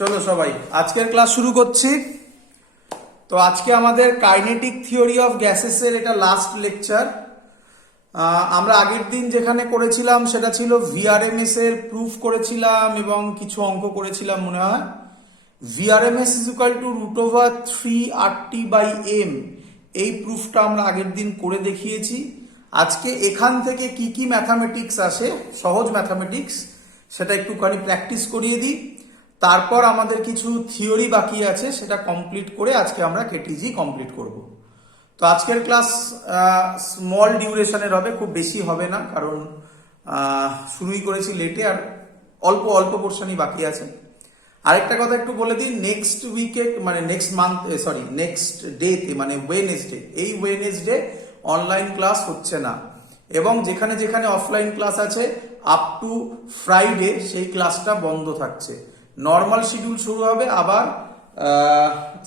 চলো সবাই আজকের ক্লাস শুরু করছি। তো আজকে আমাদের কাইনেটিক থিওরি অফ গ্যাসেসের এটা লাস্ট লেকচার। আমরা আগের দিন যেখানে করেছিলাম সেটা ছিল ভিআরএমএস এর প্রুফ করেছিলাম এবং কিছু অঙ্ক করেছিলাম মনে হয়। V RMS is equal to √3RT/m, এই প্রুফটা আমরা আগের দিন করে দেখিয়েছি। আজকে এখান থেকে কি কি ম্যাথামেটিক্স আসে, সহজ ম্যাথামেটিক্স, সেটা একটুখানি প্র্যাকটিস করিয়ে দিই। তারপর আমাদের কিছু থিওরি বাকি আছে, সেটা কমপ্লিট করে আজকে আমরা কেটিজি কমপ্লিট করব। তো আজকের ক্লাস স্মল ডিউরেশনের হবে, খুব বেশি হবে না, কারণ শুরুই করেছি লেটে আর অল্প অল্প পোর্শনই বাকি আছে। আরেকটা কথা একটু বলে দিই, নেক্সট উইকে মানে নেক্সট ডেতে মানে ওয়েডনেসডে, এই ওয়েডনেসডে অনলাইন ক্লাস হচ্ছে না, এবং যেখানে যেখানে অফলাইন ক্লাস আছে আপ টু ফ্রাইডে সেই ক্লাসটা বন্ধ থাকছে। নর্মাল শিডিউল শুরু হবে আবার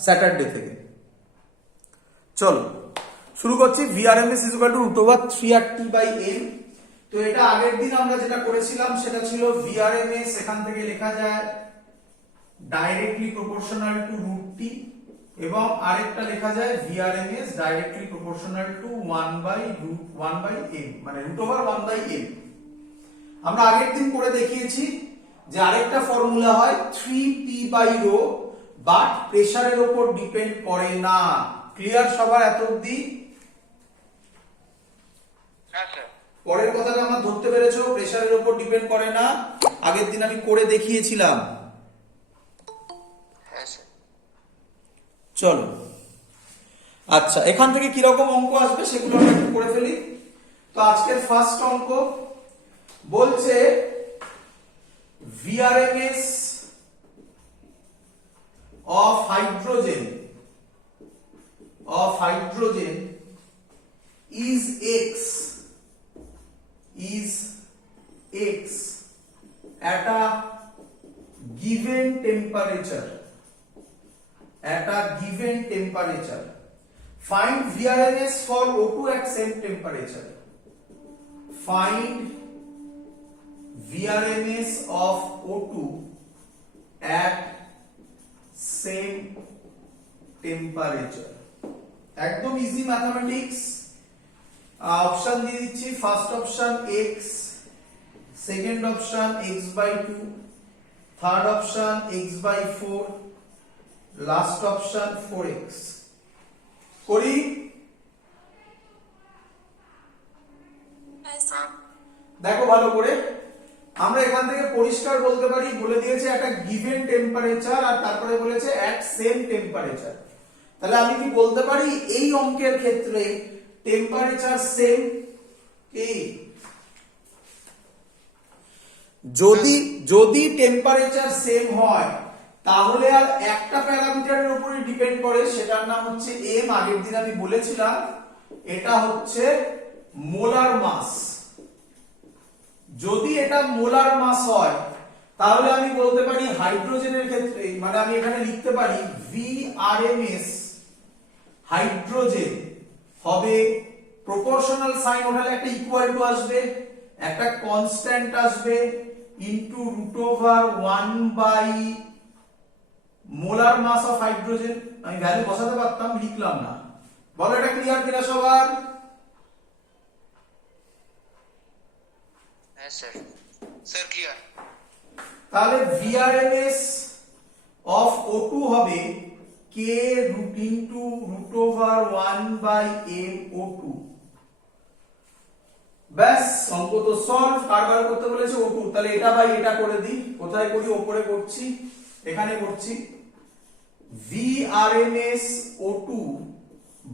স্যাটারডে থেকে। চলো শুরু করছি। V RMS is equal to √3RT/m। তো এটা আগের দিন আমরা যেটা করেছিলাম সেটা ছিল ভিআরএমএস এখান থেকে লেখা যায় ডাইরেক্টলি প্রপোর্শনাল টু √t, এবং আরেকটা লেখা যায় V RMS directly proportional to 1/√1/m, মানে √1/m। আমরা আগের দিন করে দেখিয়েছি যে আরেকটা ফর্মুলা হয় 3P/ρ, বাট প্রেসারের উপর ডিপেন্ড করে না। ক্লিয়ার সবার এত অবধি? পরের কথাটা আমরা ধরতে পেরেছো, প্রেসারের উপর ডিপেন্ড করে না, আগের দিন আমি করে দেখিয়েছিলাম। চলো আচ্ছা, এখান থেকে কিরকম অঙ্ক আসবে সেগুলো আমরা একটু করে ফেলি। তো আজকের ফার্স্ট অঙ্ক বলছে VRMS of hydrogen is X at a given temperature. Find VRMS for O2 at same temperature. Find VRMS of O2 at same temperature. একদম ইজি ম্যাথমেটিক্স। অপশন দিয়ে দিচ্ছি, first option x, second option x/2, third option x/4, last option 4x। করি? দেখো ভালো করে, আমরা এখান থেকে পরিষ্কার বলতে পারি, বলে দিয়েছে একটা গিভেন টেম্পারেচার আর তারপরে বলেছে এট সেম টেম্পারেচার। তাহলে আমি কি বলতে পারি এই অঙ্কের ক্ষেত্রে টেম্পারেচার সেম? যদি টেম্পারেচার সেম হয় তাহলে আর একটা প্যারামিটারের উপরে ডিপেন্ড করে, সেটার নাম হচ্ছে m। আগের দিন আমি বলেছিলাম এটা হচ্ছে মোলার মাস। যদি এটা মোলার মাস হয় তাহলে আমি বলতে পারি হাইড্রোজেনের ক্ষেত্রে, মানে আমি এখানে লিখতে পারি VRMS হাইড্রোজেন হবে প্রপোর্শনাল সাইন ওঠালে একটা ইকুয়াল টু আসবে, একটা কনস্ট্যান্ট আসবে, into √1/ molar mass of hydrogen. আমি ভ্যালু বসাতে পারতাম, লিখলাম না। বলো এটা ক্লিয়ার কিনা সবার? Sir clear. তাহলে VRMS অফ O2 হবে K ইনটু √1/m O2। ব্যাস, অঙ্ক তো সলভ। কারবার করতে বলেছে O2, তাহলে এটা বাই এটা করে দিই। কোথায় করি? উপরে করছি, এখানে করছি। VRMS O2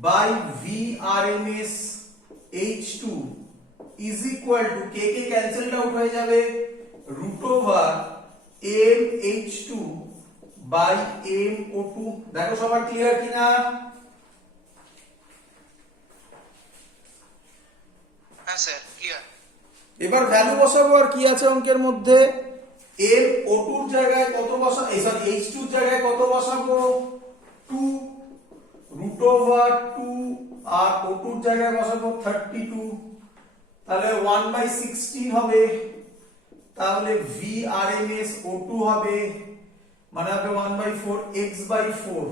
by VRMS H2 is equal to k কে ক্যান্সেলড আউট হয়ে যাবে, √mH2/m O2। দেখো সবার ক্লিয়ার কিনা? হ্যাঁ স্যার ক্লিয়ার। এবার ভ্যালু বসাবো, আর কি আছে অঙ্কের মধ্যে? m O2 এর জায়গায় কত বসাবো, H2 এর জায়গায় কত বসাবো? 2, √2, আর O2 এর জায়গায় বসাবো 32, তাহলে 1/16 হবে। তাহলে VRMS O2 হবে মানে হবে 1/4 x/4।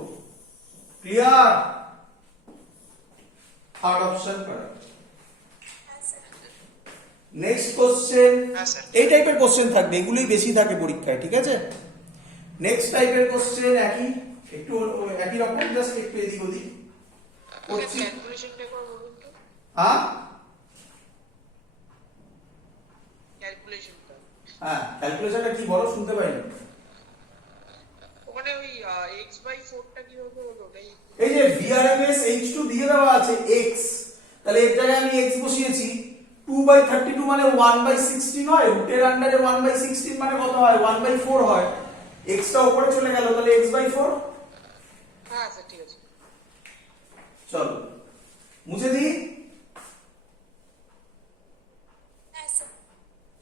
Clear? Third option correct. Next question. হ্যাঁ স্যার। এই টাইপের কোশ্চেন থাকবে, এগুলোই বেশি থাকে পরীক্ষায়, ঠিক আছে? নেক্সট টাইপের কোশ্চেন একটু একই রকম, জাস্ট একটু এদিক ওদিক করছি। ক্যালকুলেশনটা একবার বলুন তো। হ্যাঁ ক্যালকুলেশনটা হ্যাঁ, ক্যালকুলেশনটা কি বলো, শুনতে পাইনি। ওখানে ওই x/4টা কিভাবে হলো ওটাই। এই যে VRMS H2 দিয়ে দেওয়া আছে x, তাহলে এর জায়গায় আমি x বসিয়েছি। 2/32 মানে 1/16 হয়, রুটের আন্ডারে 1/16 মানে কত হয়? 1/4 হয়। x টা উপরে চলে গেল, তাহলে x/4। হ্যাঁ স্যার ঠিক আছে। চলো মুছে দিই।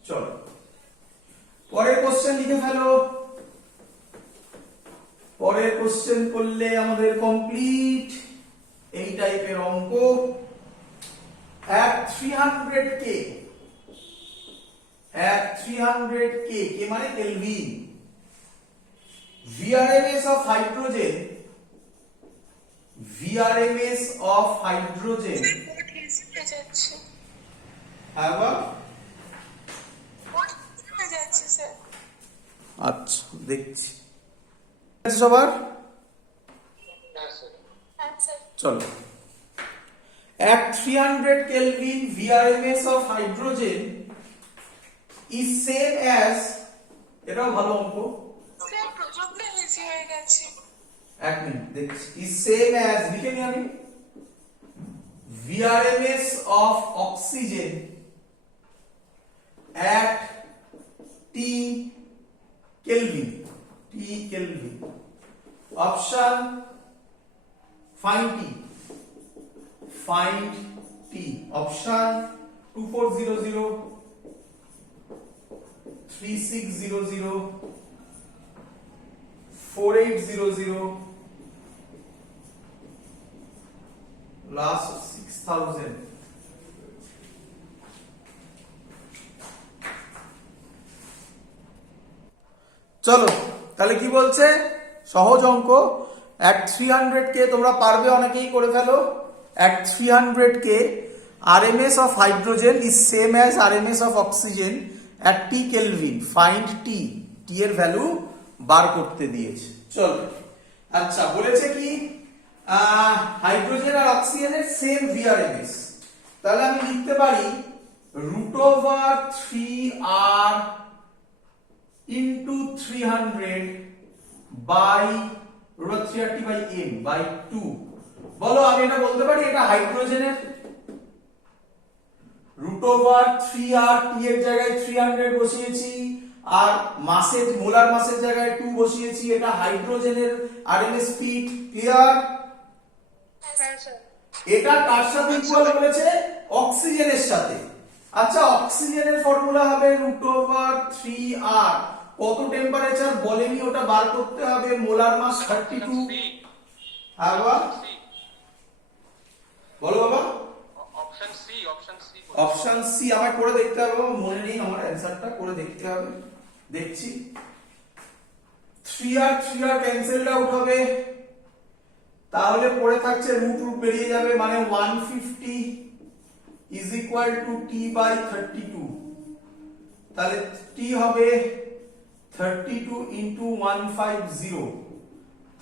চলো পরের কোশ্চেন লিখে ফেলো। পরের কোশ্চেন করলে আমাদের কমপ্লিট। এই টাইপের অঙ্ক। at 300k, k মানে kelvin, VRMS of hydrogen, have a, আচ্ছা দেখছি সবার। হ্যাঁ স্যার। চলো, at 300 Kelvin VRMS of hydrogen is same as, এটাও ভালো অঙ্ক, এক মিনিট দেখছি, is same as, লিখে নি আমি, VRMS of oxygen at T Kelvin, option find T, option 2400, 3600, 4800, last 6000। চলো তাহলে কি বলছে, সহজ অঙ্ক। at 300k তোমরা পারবে, অনেকেই করে ফেলো। at 300k RMS of hydrogen is same as RMS of oxygen at T Kelvin, find T এর ভ্যালু বার করতে দিয়েছে। চলো আচ্ছা, বলেছে কি হাইড্রোজেন আর অক্সিজেনের সেম VRMS, তাহলে আমি লিখতে পারি √3r into 300 by √3RT by m by 2। বলো, আমি এটা বলতে পারি এটা হাইড্রোজেনের √3r, t এর জায়গায় 300 বসিয়েছি, আর মাসের মোলার মাসের জায়গায় 2 বসিয়েছি, এটা হাইড্রোজেনের RMS স্পিড। ক্লিয়ার? হ্যাঁ স্যার। এটা কার সাথে ইকুয়াল বলেছে? অক্সিজেনের সাথে। আচ্ছা, অক্সিজেনের ফর্মুলা হবে √3r, কত টেম্পারেচার বলেনি, ওটা বার করতে হবে, মোলার মাস 32। হ্যাঁ বাবা, বলো বাবা। অপশন সি আমায় করে দেখতে হবে বাবা, মনে নেই আমার অ্যানসারটা, করে দেখতে হবে, দেখছি। 3r ক্যান্সেলড আউট হবে, তাহলে পড়ে থাকছে রুট বেরিয়ে যাবে, মানে 150 is equal to t by 32। তাহলে t হবে 32 into 150,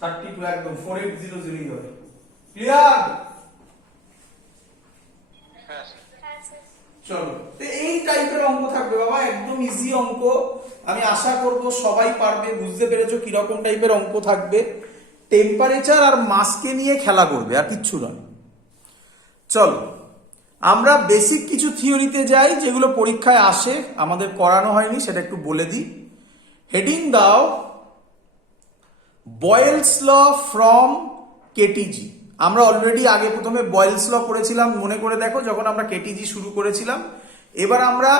32 একদম 4800 হবে। ক্লিয়ার? চলো, তো এই টাইপের অঙ্ক থাকবে বাবা, একদম ইজি অঙ্ক। আমি আশা করব সবাই পারবে। বুঝতে পেরেছো কিরকম টাইপের অঙ্ক থাকবে? টেম্পারেচার আর মাসকে নিয়ে খেলা করবে, আর কিচ্ছু নয়। চলো আমরা বেসিক কিছু থিওরিতে যাই, যেগুলো পরীক্ষায় আসে, আমাদের করানো হয়নি, সেটা একটু বলে দিই। হেডিং দাও, বয়েলস ল ফ্রম কেটিজি। আমরা অলরেডি আগে প্রথমে বয়েলস ল পড়েছিলাম, মনে করে দেখো, যখন আমরা কেটিজি শুরু করেছিলাম। এবার আমরা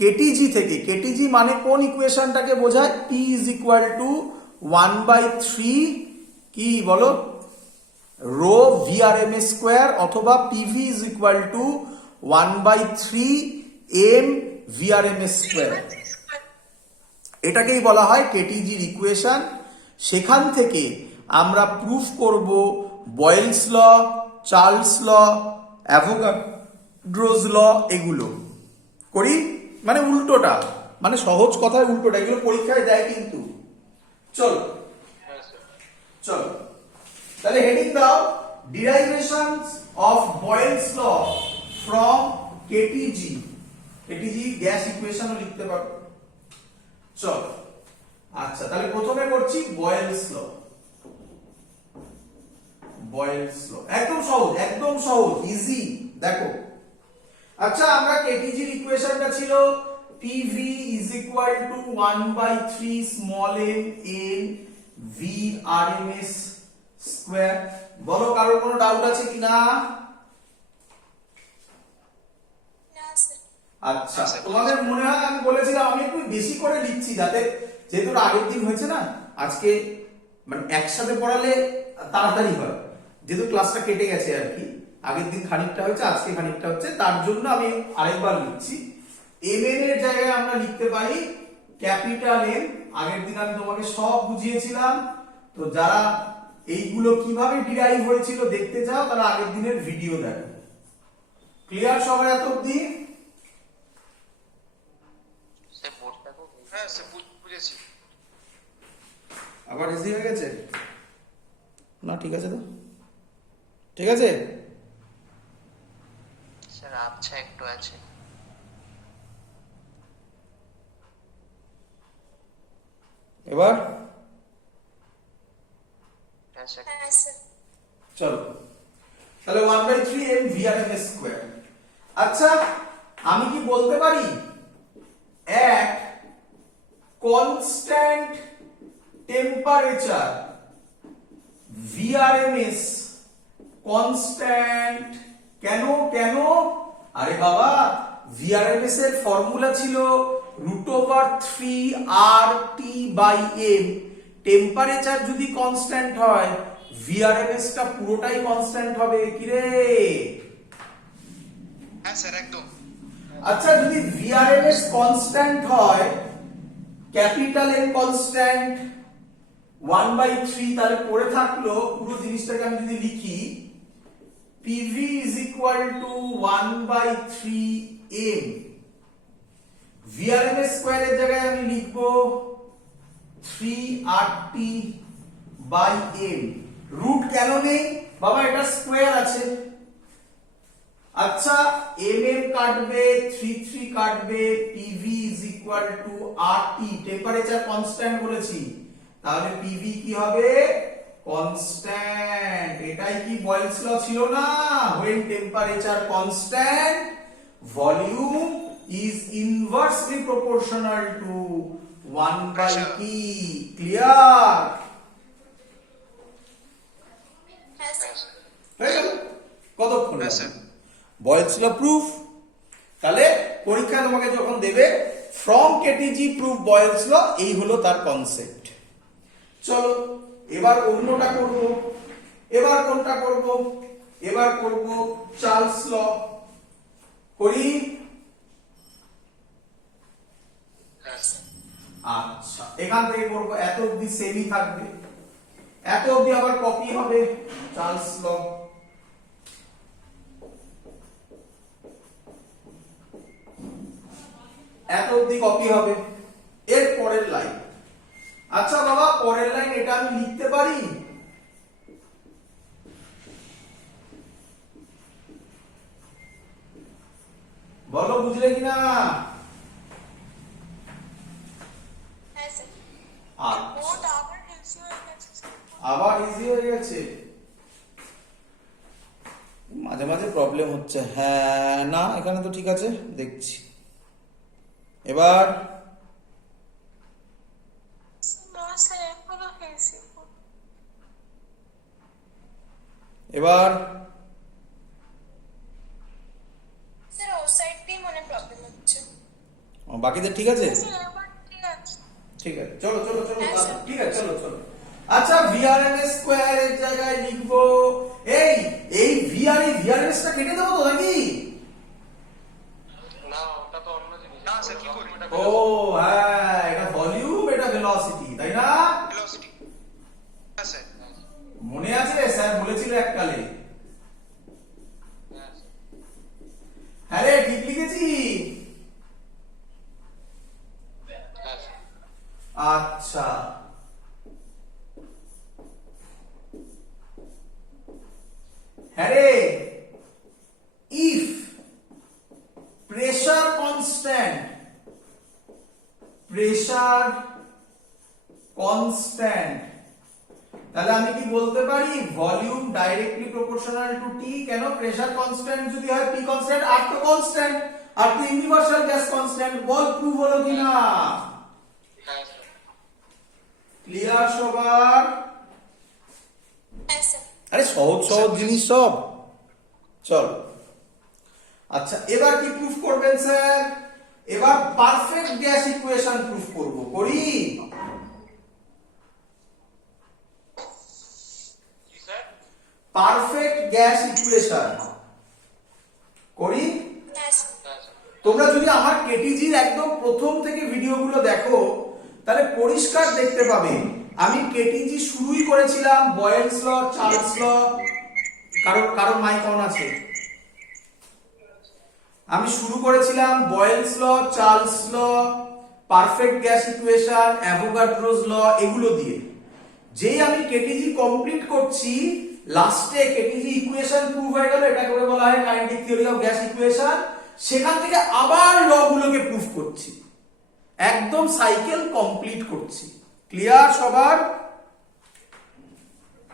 কেটিজি থেকে, কেটিজি মানে কোন ইকুয়েশনটাকে বোঝায়? T is equal to 1/3 কি বলো, রো VRMS স্কোয়ার, অথবা PV is equal to 1/3 m VRMS square. এটাকেই বলা হয় কেটিজির ইকুয়েশন। সেখান থেকে আমরা প্রুফ করব বয়েলস ল, চার্লস ল, অ্যাভোগাড্রোস ল, এগুলো করি। মানে উল্টোটা, মানে সহজ কথায় উল্টোটা, এগুলো পরীক্ষায় দেয় কিন্তু। চলো চলো তাহলে হেডিং দাও, derivations of Boyle's law from KTG. KTG gas ইকুয়েশনও লিখতে পারো। চলো আচ্ছা, তাহলে প্রথমে করছি বয়েলস ল। বয়েলস ল একদম সহজ, একদম সহজ, ইজি। দেখো, আচ্ছা আমরা কেটিজির ইকুয়েশনটা ছিল PV is equal to 1/3 small m n VRMS square. বলো কারোর কোনো ডাউট আছে কি না? আচ্ছা, তোমাদের মনে হয় আমি বলেছিলাম আমি একটু বেশি করে লিখছি, যাতে যেহেতু আগের দিন হয়েছে না, আজকে মানে একসাথে পড়ালে তাড়াতাড়ি হয়, যেহেতু ক্লাসটা কেটে গেছে আর কি, আগের দিন খানিকটা হয়েছে, আজকে খানিকটা হচ্ছে, তার জন্য আমি আরেকবার লিখছি। এম এন এর জায়গায় আমরা লিখতে পারি ক্যাপিটাল এম। আগের দিন আমি তোমাকে সব বুঝিয়েছিলাম, তো যারা এইগুলো কিভাবে ডিরাইভ হয়েছিল দেখতে চাও তারা আগের দিনের ভিডিও দেখো। ক্লিয়ার সবাই এত অবধি? হ্যাঁ স্যার বুঝেছি। আবার ইজি হয়ে গেছে না? ঠিক আছে, তো ঠিক আছে স্যার, আচ্ছা একটু আছে। এবার হ্যাঁ স্যার। চলো তাহলে 1/3 m VRMS স্কয়ার। আচ্ছা, আমি কি বলতে পারি at constant temperature VRMS constant? কেন কেন? আরে বাবা, VRMS এর ফর্মুলা ছিল √3RT/m। টেম্পারেচার যদি কনস্ট্যান্ট হয়, VRMS টা পুরোটাই কনস্ট্যান্ট হবে। কি রে? হ্যাঁ স্যার একদম। আচ্ছা, যদি VRMS কনস্ট্যান্ট হয়, ক্যাপিটাল M কনস্ট্যান্ট 1/3, তাহলে পড়ে থাকলো পুরো জিনিসটাকে আমি যদি লিখি PV is equal to 1/3m, VRMS স্কয়ারের জায়গায় আমি লিখবো 3RT/m। রুট কেন নেই বাবা? এটা স্কয়ার আছে। আচ্ছা, mm কাটবে, 3 কাটবে, PV is equal to RT, temperature constant বলেছি, তাহলে PV কি হবে? কনস্ট্যান্ট। এটাই কি বয়েলস ল ছিল না? when temperature constant, volume is inversely proportional to 1/T। Clear? হয়ে গেল? কতক্ষণ? হ্যাঁ স্যার। বয়েলস ল প্রুফ। তাহলে পরীক্ষায় তোমাকে যখন দেবে ফ্রম কেটিজি প্রুফ বয়েলস ল, এই হলো তার কনসেপ্ট। চলো এবার অন্যটা করব। এবার কোনটা করব? এবার করব চার্লস ল। করি? আচ্ছা, এখান থেকে করব, এত অবধি সেমই থাকবে, এত অবধি আবার কপি হবে চার্লস ল। এত অবধি কপি হবে। এর পরের লাইন, আচ্ছা বাবা পরের লাইন এটা আমি লিখতে পারি? বলো বুঝলে কিনা? আবার ইজি হয়ে গেছে। মাঝে মাঝে প্রবলেম হচ্ছে। হ্যাঁ, না এখানে তো ঠিক আছে, দেখছি। এবার এবার বাকিদের ঠিক আছে? ঠিক আছে, চলো চলো চলো, ঠিক আছে, চলো চলো। আচ্ছা, VRMS স্কয়ার এর জায়গায় লিখবো এই VRMS টা কেটে দেবো তো নাকি? না ওটা তো অন্য জিনিস। না স্যার কি করি? ও হ্যাঁ, এটা ভলিউম, এটা ভেলোসিটি, তাই না? ভেলোসিটি। আচ্ছা, হ্যাঁ রে, if pressure constant, pressure constant, তাহলে আমি কি বলতে পারি ভলিউম ডাইরেক্টলি প্রপোর্শনাল টু টি। কেন? প্রেসার কনস্ট্যান্ট যদি হয় পি কনস্ট্যান্ট, আর তো কনস্ট্যান্ট, আর তো ইউনিভার্সাল গ্যাস কনস্ট্যান্ট। বল প্রুভ হলো কিনা? হ্যাঁ স্যার। ক্লিয়ার সবার? হ্যাঁ স্যার। আরে সহজ সহজ জিনিস সব। চল, আচ্ছা এবার কি প্রুফ করবেন স্যার? এবার পারফেক্ট গ্যাস ইকুয়েশন প্রুফ করব। করি? জি স্যার। পারফেক্ট গ্যাস ইকুয়েশন করি? হ্যাঁ স্যার। হ্যাঁ স্যার। তোমরা যদি আমার কেটিজির একদম প্রথম থেকে ভিডিওগুলো দেখো তাহলে পরিষ্কার দেখতে পাবে আমি কেটিজি শুরুই করেছিলাম বয়েলস ল, চার্লস ল। কারণ মাইক অন আছে। আমি শুরু করেছিলাম বয়েলস ল, চার্লস ল, পারফেক্ট গ্যাস ইকুয়েশন, অ্যাভোগাড্রোস ল, এগুলো দিয়ে। যেই আমি কেটিজি কমপ্লিট করছি, লাস্টে কেটিজি ইকুয়েশন প্রুভ হয়ে গেল, এটাকে বলা হয় kinetic theory of gas equation. সেখান থেকে আবার ল গুলোকে প্রুফ করছি, একদম সাইকেল কমপ্লিট করছি। ক্লিয়ার সবার?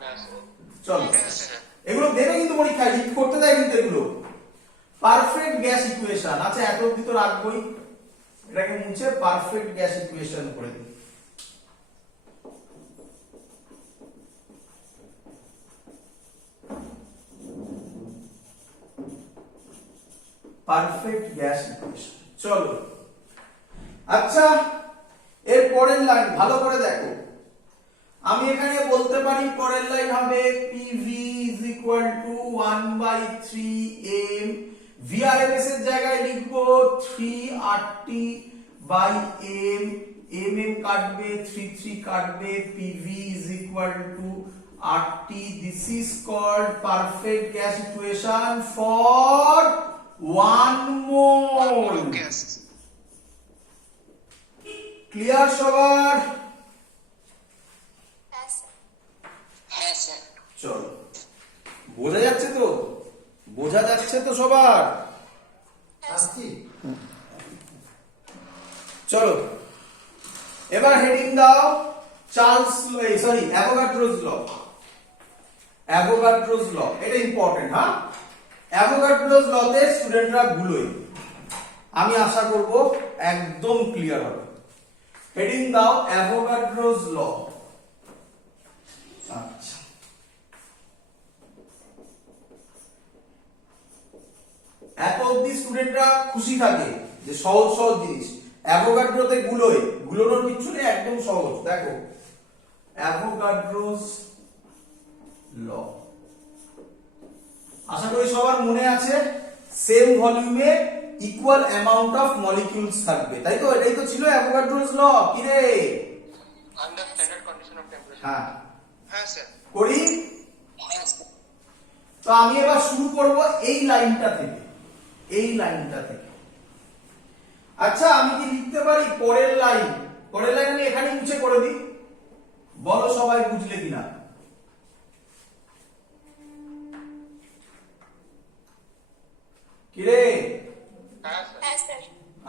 হ্যাঁ স্যার। চলো, হ্যাঁ স্যার। এগুলো দেবে কিন্তু পরীক্ষায়, লিখ করতে দেয় কিন্তু এগুলো। পারফেক্ট গ্যাস ইকুয়েশন, আচ্ছা এত অব্দি তো রাখবই, এটাকে মুছে পারফেক্ট গ্যাস ইকুয়েশন করে দিই। Perfect gas equation. চলো, আচ্ছা এর পরের লাইন ভালো করে দেখো। আমি এখানে বলতে পারি পরের লাইন হবে PV is equal to 1/3m। VRMS এর জায়গায় লিখবো 3RT/m। mm কাটবে, 3 কাটবে, PV is equal to RT। This is called perfect gas equation for 1 mole। Gas. Clear সবার? হ্যাঁ স্যার। হ্যাঁ স্যার। চলো, বোঝা যাচ্ছে তো? বোঝা যাচ্ছে তো সবার? আসছি। চলো, এবার হেডিং দাও চার্লস সরি অ্যাভোগাড্রোস ল। অ্যাভোগাড্রোস ল এটা ইম্পর্টেন্ট। হ্যাঁ, অ্যাভোগাড্রোস লতে স্টুডেন্টরা ভুলোই, আমি আশা করব একদম ক্লিয়ার হবে। হেডিং দাও অ্যাভোগাড্রোস ল। আচ্ছা, এত অবধি স্টুডেন্টরা খুশি থাকে যে সহজ সহজ জিনিস। অ্যাভোগাড্রোতে গুলোয়, গুলোনোর কিচ্ছু নেই, একদম সহজ। দেখো অ্যাভোগাড্রোস ল, আশা করি সবার মনে আছে। সেম ভলিউমে ইকুয়াল অ্যামাউন্ট অফ মলিকিউলস থাকবে, তাই তো? এটাই তো ছিল অ্যাভোগাড্রোস ল। কি রে? Under standard condition of temperature. হ্যাঁ, হ্যাঁ স্যার। করি? হ্যাঁ স্যার। তো আমি এবার শুরু করব এই লাইনটা থেকে, এই লাইনটা থেকে। আচ্ছা আমি কি লিখতে পারি পরের লাইন? পরের লাইন আমি এখানে মুছে করে দিই, বলো সবাই বুঝলে কিনা? কি রে? হ্যাঁ স্যার। হ্যাঁ স্যার।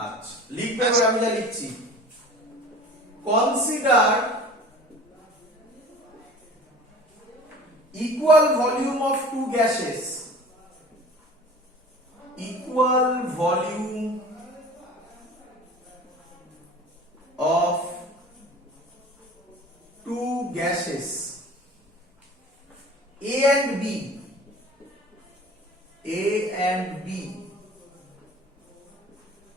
আচ্ছা লিখবে, এবার আমি যা লিখছি। Consider equal volume of two gases, equal volume of two gases A and B, A and B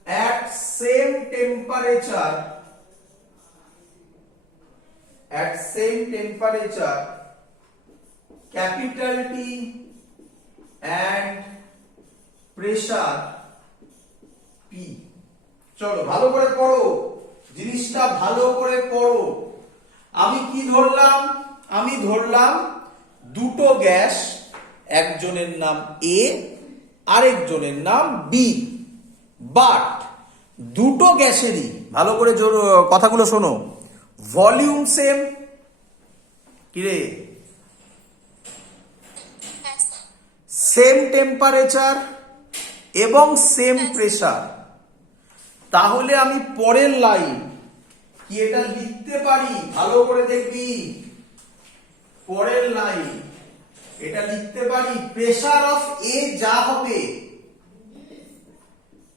at same temperature, at same temperature capital T and pressure P। চলো ভালো করে পড়ো, জিনিসটা ভালো করে পড়ো। আমি কি ধরলাম? আমি ধরলাম দুটো গ্যাস, একজনের নাম A আরেকজনের নাম B, বাট দুটো গ্যাসেরই, ভালো করে কথাগুলো শোনো, ভলিউম সেম, কিরে হ্যাঁ স্যার সেম টেম্পারেচার এবং সেম প্রেসার, তাহলে আমি পরের লাইন কি এটা লিখতে পারি? ভালো করে দেখবি, পরের লাইন এটা লিখতে পারি, প্রেসার অফ এ যা হবে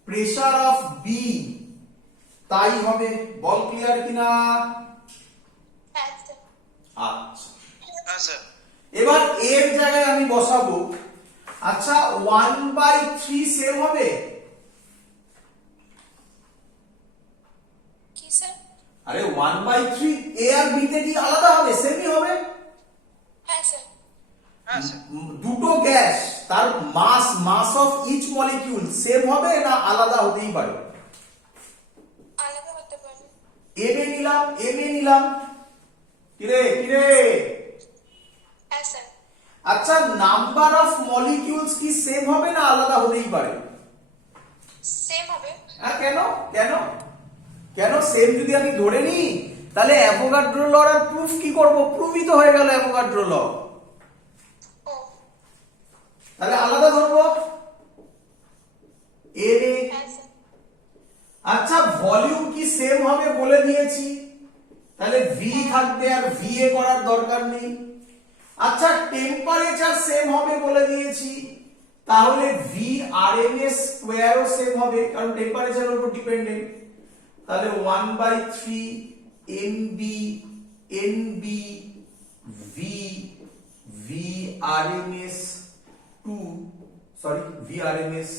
প্রেসার অফ বি তাই হবে। বল ক্লিয়ার কিনা? হ্যাঁ স্যার আচ্ছা, হ্যাঁ স্যার এবার এর জায়গায় আমি বসাবো, আচ্ছা 1/3 সেম হবে? কি স্যার? আরে 1/3 এ আর বি তে কি আলাদা হবে? সেমই হবে। হ্যাঁ স্যার হ্যাঁ স্যার দুটো গ্যাস তার মাস অফ ইচ মলিকিউল সেম হবে না আলাদা হতেই পারে? আলাদা হতে পারে। এম এ নিলাম, কিরে কিরে, হ্যাঁ স্যার আচ্ছা নাম্বার অফ মলিকিউলস কি সেম হবে না আলাদা হতেই পারে? সেম হবে। হ্যাঁ, কেন কেন কেন সেম যদি আমি ধরে নিই তাহলে অ্যাভোগাড্রো ল এর প্রুফ কি করব? প্রুফই তো হয়ে গেল অ্যাভোগাড্রো ল, ও তাহলে আলাদা ধরবো এর এ। হ্যাঁ স্যার আচ্ছা ভলিউম কি সেম হবে বলে দিয়েছি, তাহলে ভি থাকবে আর ভি এ করার দরকার নেই। আচ্ছা টেম্পারেচার সেম হবে বলে দিয়েছি, তাহলে ভি আর এম এস স্কোয়ারও সেম হবে কারণ টেম্পারেচারের উপর ডিপেন্ডেন্ট, তাহলে 1/3 m b n b v v r m s 2 sorry v r m s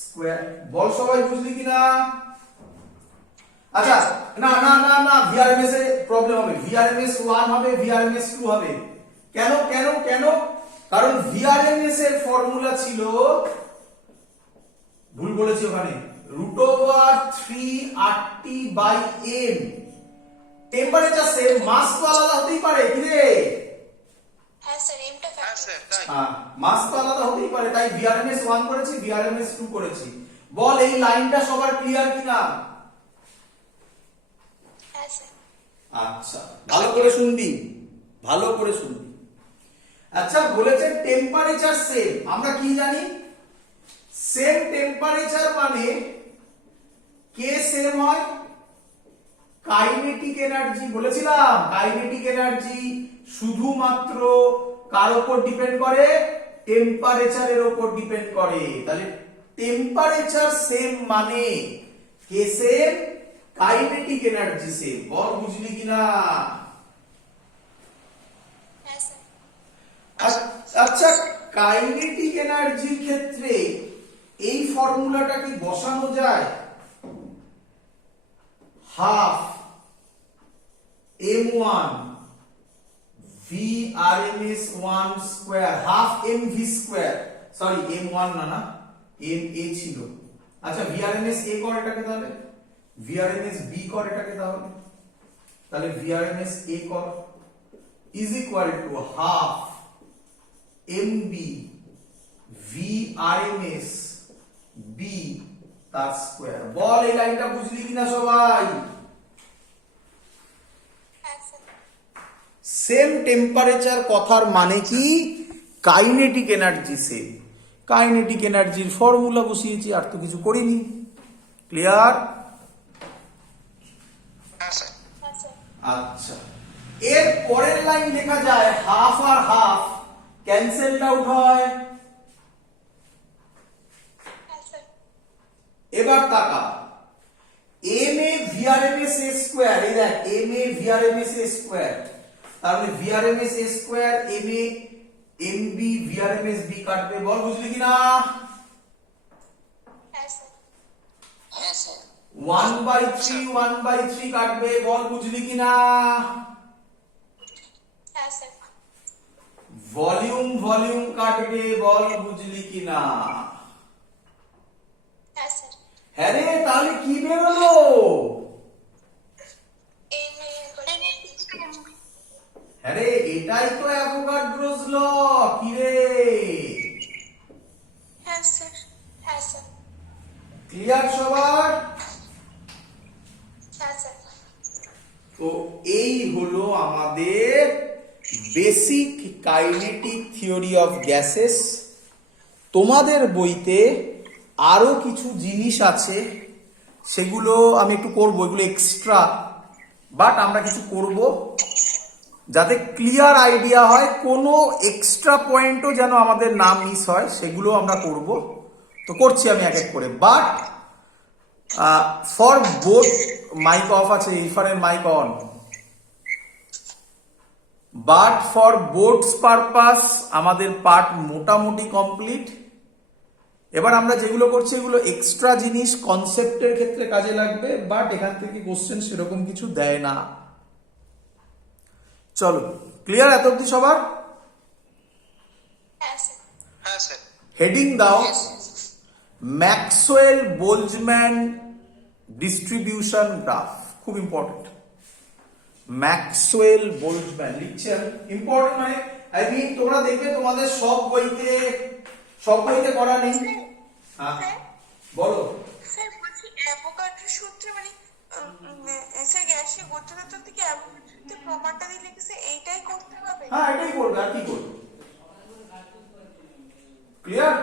square. বল সবাই বুঝলি কিনা? আচ্ছা না না না না ভিআরএমএস এর প্রবলেম হবে, ভিআরএমএস 1 হবে ভিআরএমএস 2 হবে। কেন কেন কেন? কারণ ভিআরএমএস এর ফর্মুলা ছিল, ভুল বলেছি ওখানে, √3RT/m। টেম্পারেচার সেম, মাস তো আলাদা হতেই পারে, কি রে? হ্যাঁ স্যার এমটা হ্যাঁ ফ্যাক্টর। স্যার তাই হ্যাঁ মাস তো আলাদা হতেই পারে, তাই ভিআরএমএস 1 করেছি ভিআরএমএস 2 করেছি। বল এই লাইনটা সবার ক্লিয়ার কিনা? হ্যাঁ স্যার আচ্ছা ভালো করে শুনবি, ভালো করে শুনবি। আচ্ছা বলেছে টেম্পারেচার সেম, আমরা কি জানি? সেম টেম্পারেচার মানে কে সেম হয়? Kinetic energy. বলেছিলাম কাইনেটিক এনার্জি শুধুমাত্র কার উপর ডিপেন্ড করে? টেম্পারেচারের উপর ডিপেন্ড করে। তাহলে টেম্পারেচার সেম মানে কে সেম? Kinetic energy same. বল বুঝলি কিনা? হ্যাঁ স্যার আচ্ছা কাইনেটিক এনার্জির ক্ষেত্রে এই ফর্মুলাটা কি বসানো যায়? Half m1 vrms1 square, half mv square, sorry m1 না না ma ছিল। আচ্ছা vrms a কর এটাকে, তাহলে vrms b কর এটাকে, তাহলে vrms a কর is equal to half mb vrms b তার স্কয়ার। বল এই লাইনটা বুঝলি কিনা সবাই? হ্যাঁ স্যার সেম টেম্পারেচার কথার মানে কি? Kinetic energy same. কাইনেটিক এনার্জির ফর্মুলা বসিয়েছি, আর তো কিছু করিনি। ক্লিয়ার? হ্যাঁ স্যার হ্যাঁ স্যার আচ্ছা এর পরের লাইন লেখা যায় হাফ আর হাফ ক্যান্সেলড আউট হয়। হ্যাঁ স্যার এবার তাকা, M A VRMS A square, এই দেখ M A VRMS A square, তাহলে VRMS A square M A M B VRMS B কাটবে। বল বুঝলি কিনা? হ্যাঁ স্যার হ্যাঁ স্যার 1/3 কাটবে। বল বুঝলি কিনা? হ্যাঁ স্যার ভলিউম কাটবে। বল বুঝলি কিনা? হ্যাঁ স্যার হ্যাঁ রে, তাহলে কি বেরোলো? এম এ হ্যাঁ রে, এটাই তো অ্যাভোগাড্রোস ল। কি রে? হ্যাঁ স্যার হ্যাঁ স্যার ক্লিয়ার সবার? হ্যাঁ স্যার তো এই হলো আমাদের basic kinetic theory of gases. তোমাদের বইতে আরো কিছু জিনিস আছে, সেগুলো আমি একটু করবো, এগুলো এক্সট্রা, বাট আমরা কিছু করব যাতে ক্লিয়ার আইডিয়া হয়, কোনো এক্সট্রা পয়েন্টও যেন আমাদের না মিস হয়, সেগুলো আমরা করব। তো করছি আমি এক এক করে। But for both, mike off আছে, ইরফানের mike on. But for boards purpose আমাদের পার্ট মোটামুটি কমপ্লিট। এবার আমরা যেগুলো করছি এগুলো এক্সট্রা জিনিস, কনসেপ্টের ক্ষেত্রে কাজে লাগবে, বাট এখান থেকে কোশ্চেন সেরকম কিছু দেয় না। চলো, ক্লিয়ার এত অব্দি সবার? Yes, sir. হ্যাঁ স্যার। হেডিং দাও, Yes, sir. Maxwell Boltzmann distribution graph. খুব ইম্পর্টেন্ট, ম্যাক্সওয়েল বোলজম্যান লিখছেন। ইম্পর্টেন্ট মানে আই মিন তোমরা দেখবে তোমাদের সব বইতে করা নেই। হ্যাঁ বলো। স্যার বলছি অ্যাভোগাড্রো সূত্রে মানে স্যার গ্যাসের গতিরোধ থেকে অ্যাভোগাড্রো সূত্রে প্রমাণটা দিলে কি স্যার এইটাই করতে হবে? হ্যাঁ এটাই করবে, আর কি করবে? ক্লিয়ার?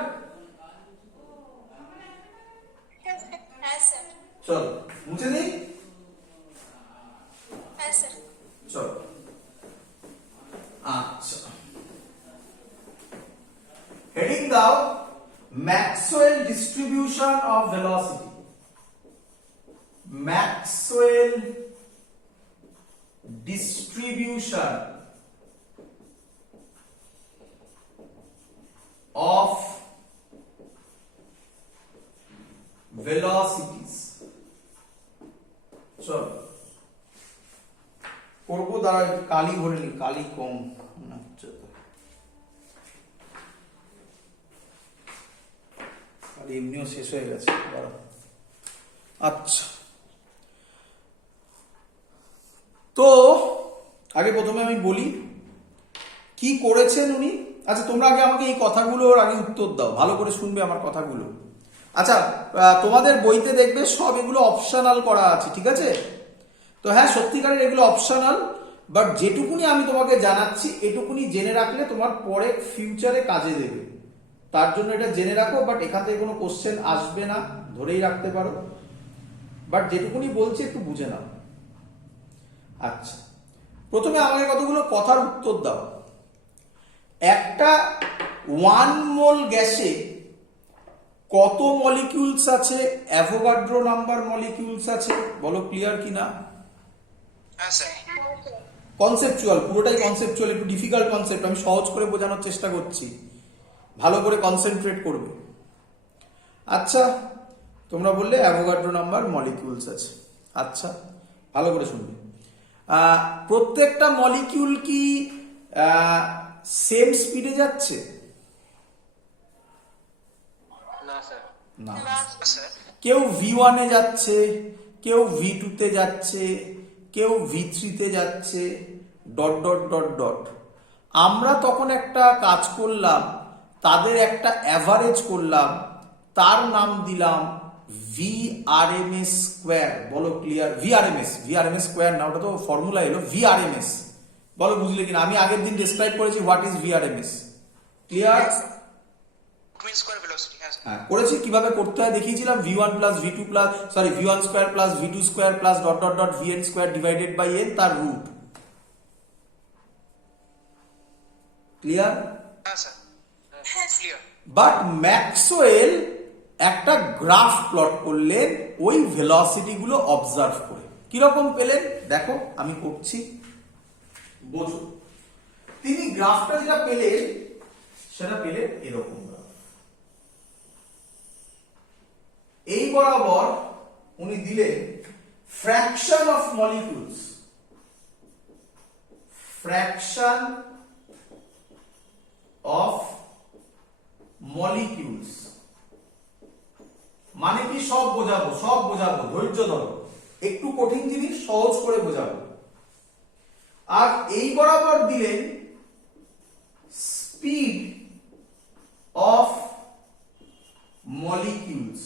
Yes, sir. চল মুছে দিই। Yes, sir. চল, আচ্ছা, হেডিং দাও, Maxwell distribution of velocity. Maxwell distribution of velocities। চল করবো, দ্বারা কালি ভরে নি, কালি কম হচ্ছে তো, কালি এমনিও শেষ হয়ে গেছে। আচ্ছা, তো আগে প্রথমে আমি বলি কি করেছেন উনি। আচ্ছা, তোমরা আগে আমাকে এই কথাগুলোর আগে উত্তর দাও, ভালো করে শুনবে আমার কথাগুলো। আচ্ছা, তোমাদের বইতে দেখবে সব এগুলো অপশনাল করা আছে, ঠিক আছে? তো হ্যাঁ, সত্যিকারের এগুলো অপশনাল, বাট যেটুকুনি আমি তোমাকে জানাচ্ছি এটুকুনি জেনে রাখলে তোমার পরে ফিউচারে কাজে দেবে, তার জন্য এটা জেনে রাখো। বাট এখান থেকে কোনো কোশ্চেন আসবে না, ধরেই রাখতে পারো, বাট যেটুকুনি বলছি একটু বুঝে নাও। আচ্ছা, প্রথমে আমাকে কতগুলো কথার উত্তর দাও। একটা 1 মোল গ্যাসে কত মলিকিউলস আছে? অ্যাভোগাড্রো নাম্বার মলিকিউলস আছে, বলো ক্লিয়ার কিনা? হ্যাঁ স্যার। কনসেপচুয়াল, পুরোটাই কনসেপচুয়াল, একটু ডিফিকাল্ট কনসেপ্ট, আমি সহজ করে বোঝানোর চেষ্টা করছি, ভালো করে কনসেন্ট্রেট করবে। আচ্ছা, তোমরা বললে অ্যাভোগাড্রো নাম্বার মলিকিউলস আছে। আচ্ছা, ভালো করে শুনবে। প্রত্যেকটা মলিকিউল কি সেম স্পিডে যাচ্ছে? না স্যার। না। স্যার। কেউ V1 এ যাচ্ছে, কেউ V2 তে যাচ্ছে, কেউ V3 তে যাচ্ছে, ডট ডট ডট ডট। আমরা তখন একটা কাজ করলাম, তাদের একটা অ্যাভারেজ করলাম, তার নাম দিলাম VRMS স্কোয়ার। বলো ক্লিয়ার? VRMS স্কোয়ার না, ওটা তো ফর্মুলা এলো। VRMS বলো বুঝলে কিনা? আমি আগের দিন ডেসক্রাইব করেছি what is VRMS। Clear? Mean square velocity. হ্যাঁ স্যার। হ্যাঁ করেছি, কিভাবে করতে হয় দেখিয়েছিলাম। V1 plus V2 plus V1 square plus V2 square plus dot dot dot VN square divided by n তার রুট। ক্লিয়ার? হ্যাঁ স্যার। ক্লিয়ার। বাট ম্যাক্সওয়েল একটা গ্রাফ প্লট করলেন ওই ভেলোসিটি গুলো অবজার্ভ করে। কিরকম পেলেন দেখো, আমি করছি, বোঝো। তিনি গ্রাফটা যেটা পেলেন সেটা পেলেন এরকম গ্রাফ। এই বরাবর উনি দিলেন fraction of molecules, fraction of molecules মানে কি? সব বোঝাবো, ধৈর্য ধরো, একটু কঠিন জিনিস সহজ করে বোঝাবো। আর এই বরাবর দিলেন স্পিড অফ মলিকিউলস।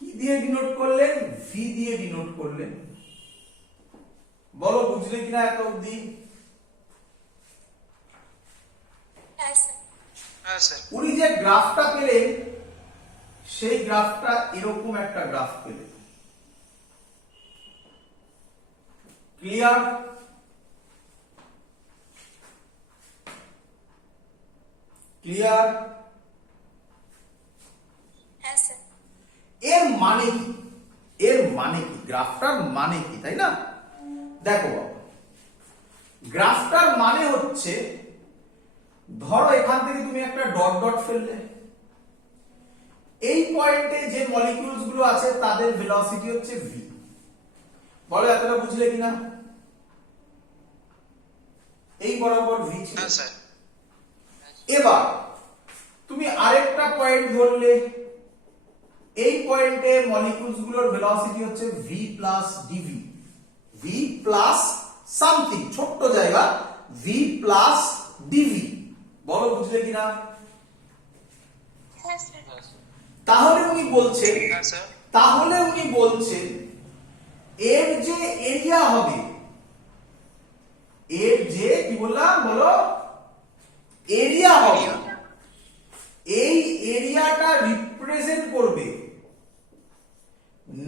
কি দিয়ে ডিনোট করলেন? ভি দিয়ে ডিনোট করলেন। বলো বুঝলে কিনা এত অবধি? হ্যাঁ স্যার। হ্যাঁ স্যার। উনি যে গ্রাফটা পেলেন সেই গ্রাফটা এরকম একটা গ্রাফ পেলেন। ক্লিয়ার? ক্লিয়ার? হ্যাঁ স্যার। এর মানে কি? এর মানে কি? গ্রাফটার মানে কি, তাই না? দেখো বাবা, গ্রাফটার মানে হচ্ছে, ধরো এখান থেকে তুমি একটা ডট ডট ফেললে, এই পয়েন্টে যে মলিকিউলস গুলো আছে তাদের ভেলোসিটি হচ্ছে v। বলো এতটা বুঝলে কিনা? এই বরাবর v ছিল। হ্যাঁ স্যার। এবার তুমি আরেকটা পয়েন্ট ধরলে, এই পয়েন্টে মলিকিউলস গুলোর ভেলোসিটি হচ্ছে v plus dv, v plus something, ছোট্ট জায়গা, v প্লাস dv। বলো বুঝলে কিনা? হ্যাঁ স্যার। তাহলে উনি বলছেন, হ্যাঁ স্যার। তাহলে উনি বলছেন এর যে এরিয়া হবে, এর যে কি বললাম বলো, এরিয়া হবে, এই এরিয়াটা রিপ্রেজেন্ট করবে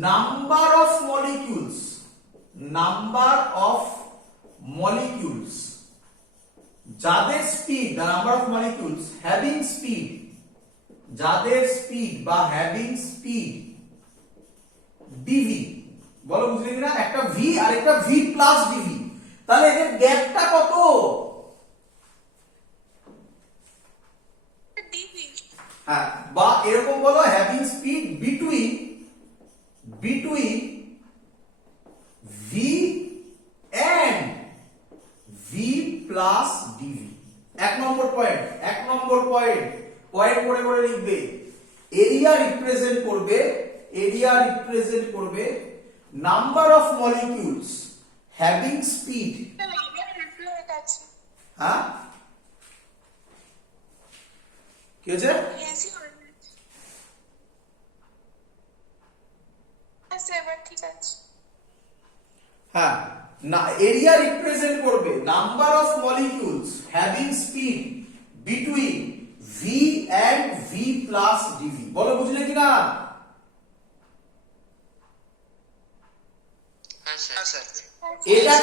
number of molecules, number of molecules যাদের speed, the number of molecules having speed, যাদের স্পিড বা হ্যাভিং স্পিড ডিভি। বলো বুঝলে কিনা? একটা ভি আর একটা ভি প্লাস ডিভি, তাহলে এদের গ্যাপটা কত? ডিভি। হ্যাঁ, বা এরকম বলো having speed between V and V plus DV. এক নম্বর পয়েন্ট, এক নম্বর পয়েন্ট, পয়েন্ট করে করে লিখবে। এরিয়া রিপ্রেজেন্ট করবে, এরিয়া রিপ্রেজেন্ট করবে number of molecules having speed. হ্যাঁ কি হয়েছে? হেজি হয়ে গেছে। হ্যাঁ স্যার, এবার ঠিক আছে। হ্যাঁ, না, এরিয়া রিপ্রেজেন্ট করবে number of molecules having speed between V and V plus DV. বলো বুঝলে কিনা? হ্যাঁ স্যার। এটাকে